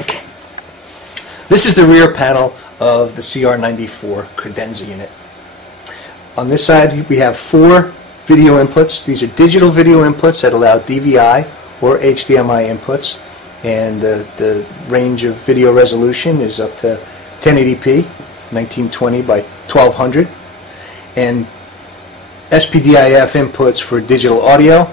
Okay. This is the rear panel of the CR94 credenza unit. On this side we have 4 video inputs. These are digital video inputs that allow DVI or HDMI inputs, and the range of video resolution is up to 1080p, 1920 by 1200, and SPDIF inputs for digital audio.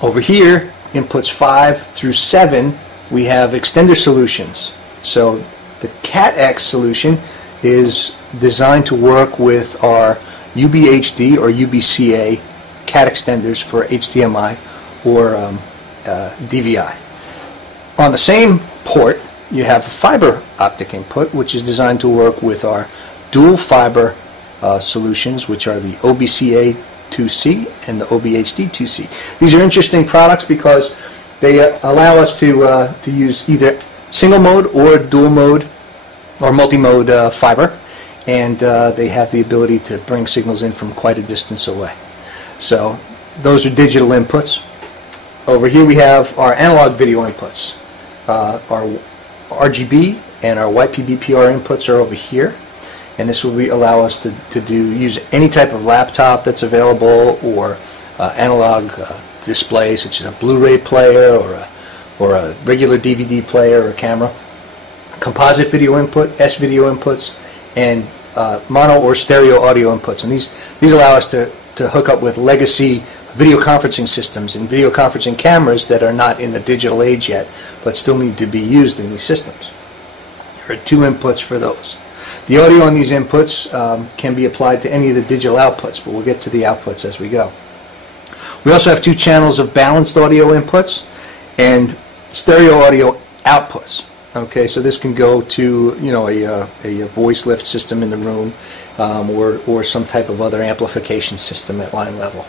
Over here, inputs 5 through 7, we have extender solutions. So the CAT-X solution is designed to work with our UBHD or UBCA CAT extenders for HDMI or DVI. On the same port, you have a fiber optic input, which is designed to work with our dual fiber solutions, which are the OBCA 2C and the OBHD 2C. These are interesting products because they allow us to use either single mode or dual mode or multi-mode fiber, and they have the ability to bring signals in from quite a distance away. So those are digital inputs. Over here we have our analog video inputs. Our RGB and our YPBPR inputs are over here, and this will allow us to use any type of laptop that's available, or analog display such as a Blu-ray player or a regular DVD player or camera. Composite video input, S-video inputs, and mono or stereo audio inputs. And these allow us to hook up with legacy video conferencing systems and video conferencing cameras that are not in the digital age yet, but still need to be used in these systems. There are 2 inputs for those. The audio on these inputs can be applied to any of the digital outputs, but we'll get to the outputs as we go. We also have 2 channels of balanced audio inputs and stereo audio outputs. Okay, so this can go to a voice lift system in the room, or some type of other amplification system at line level.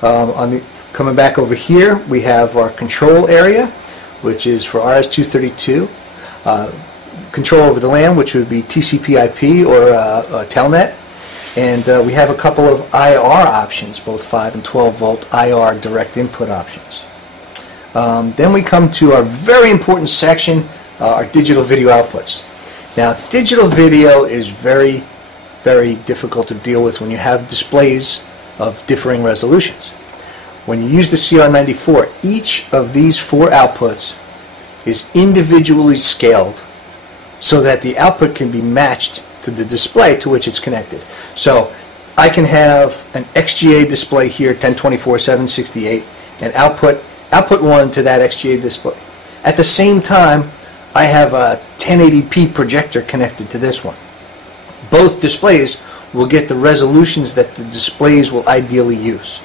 Coming back over here, we have our control area, which is for RS-232. Control over the LAN, which would be TCP/IP or Telnet, and we have a couple of IR options, both 5 and 12 volt IR direct input options. Then we come to our very important section, our digital video outputs. Now, digital video is very, very difficult to deal with when you have displays of differing resolutions. When you use the CR94, each of these 4 outputs is individually scaled so that the output can be matched to the display to which it's connected. So I can have an XGA display here, 1024/768, and output 1 to that XGA display. At the same time, I have a 1080p projector connected to this one. Both displays will get the resolutions that the displays will ideally use.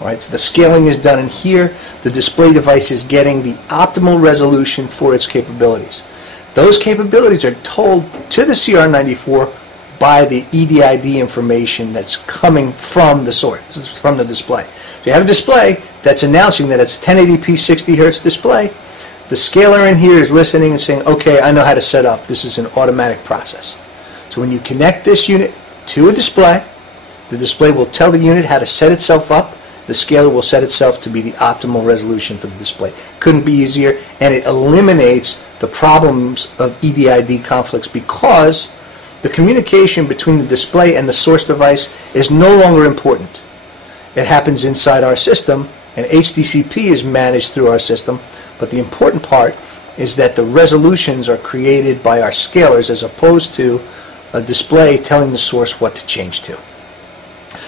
All right, so the scaling is done in here. The display device is getting the optimal resolution for its capabilities. Those capabilities are told to the CR94 by the EDID information that's coming from the source, from the display. So you have a display that's announcing that it's a 1080p 60 Hz display. The scaler in here is listening and saying, okay, I know how to set up. This is an automatic process. So when you connect this unit to a display, the display will tell the unit how to set itself up. The scaler will set itself to be the optimal resolution for the display. Couldn't be easier, and it eliminates the problems of EDID conflicts because the communication between the display and the source device is no longer important. It happens inside our system, and HDCP is managed through our system, but the important part is that the resolutions are created by our scalers as opposed to a display telling the source what to change to.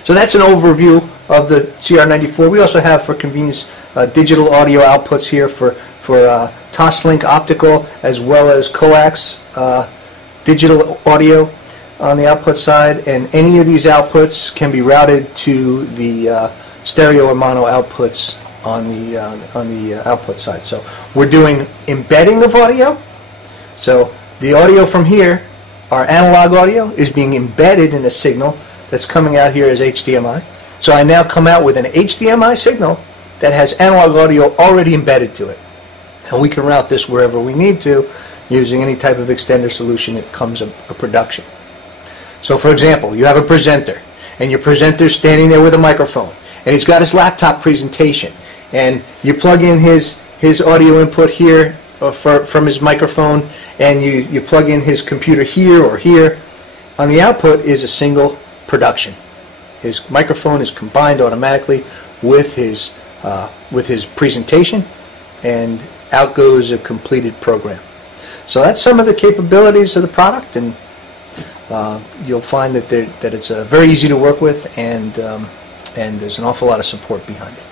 So that's an overview of the CR94. We also have, for convenience, digital audio outputs here for Toslink optical as well as coax digital audio on the output side, and any of these outputs can be routed to the stereo or mono outputs on the output side. So we're doing embedding of audio. So the audio from here, our analog audio, is being embedded in a signal that's coming out here as HDMI. So I now come out with an HDMI signal that has analog audio already embedded to it. And we can route this wherever we need to using any type of extender solution that comes a production. So for example, you have a presenter, and your presenter's standing there with a microphone, and he's got his laptop presentation, and you plug in his audio input here from his microphone, and you plug in his computer here or here. On the output is a single production. His microphone is combined automatically with his presentation, and out goes a completed program. So that's some of the capabilities of the product, and you'll find that it's very easy to work with, and there's an awful lot of support behind it.